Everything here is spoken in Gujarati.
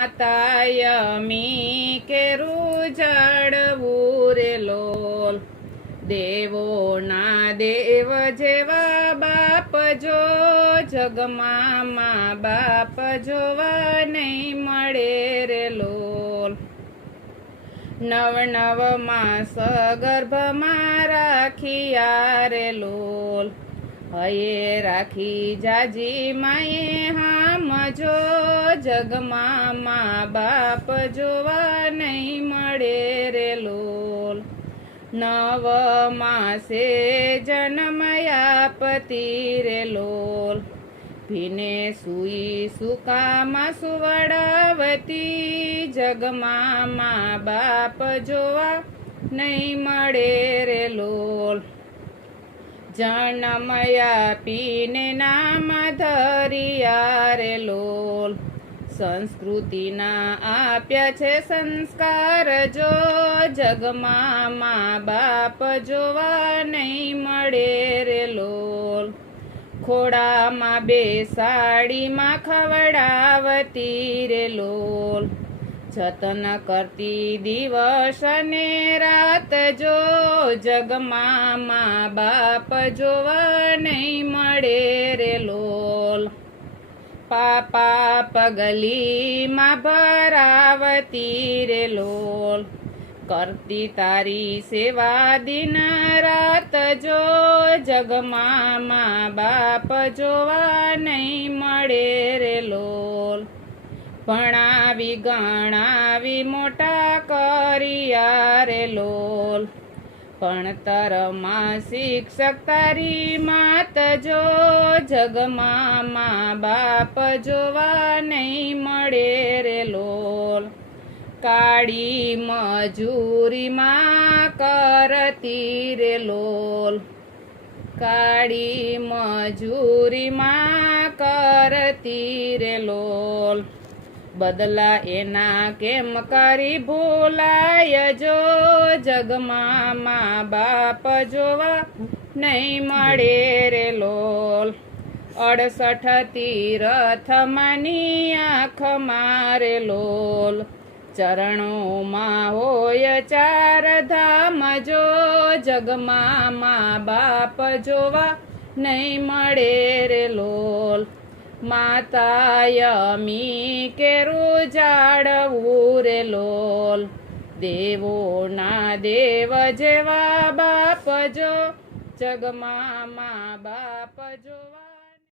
માતાયમી કેરું જાડવું રે લોલ. દેવો ના દેવ જેવા બાપ જો જગમાં મા બાપ જોવા નહીં મળે રે લોલ. નવ નવ માસ ગર્ભમાં રાખી રે લોલ. હયે રાખી જાજી માએ હામ જો જગમાં મા બાપ જોવા નહીં મળે રે લોલ. નવ માસે જન્મયા પતિ રે લોલ. ભીને સુઈ સુકામાં સુવડાવતી જગમાં મા બાપ જોવા નહીં મળે રે લોલ. જન્મયા પીને નામ ધરિયા રે લોલ. સંસ્કૃતિના આપ્યા છે સંસ્કાર. જો જગમાં મા બાપ જોવા નહીં મળે રે લોલ. ખોડામાં બેસાડીમાં ખવડાવતી રે લોલ. જતન કરતી દિવસ ને રાત જો જગમાં મા બાપ જોવા નહીં મળે રે લોલ. પાપા પગલીમાં ભરાવતી રે લોલ. કરતી તારી સેવા દિન રાત જો જગમાં મા બાપ જોવા નહીં મળે રે લોલ. ભણાવી ગણાવી મોટા કર્યા રે લોલ. ભણતરમાં શિક્ષક તારી માત જો જગમાં મા બાપ જોવા નહીં મળે રે લોલ. કાળી મજૂરીમાં કરતી રે લોલ. કાળી મજૂરીમાં કરતી રે લોલ. બદલા એના કેમ કરી ભૂલાય જો? જગમાં મા બાપ જોવા નહીં મળે રે લોલ. અડસઠ તીરથ માની આંખ મારે લોલ. ચરણોમાં હોય ચાર ધામ જો? જગમાં મા બાપ જોવા નહીં મળે રે લોલ. માતાયમી કેરું જાડવું રે લોલ. દેવો ના દેવ જેવા બાપ જો જગમાં મા બાપ જો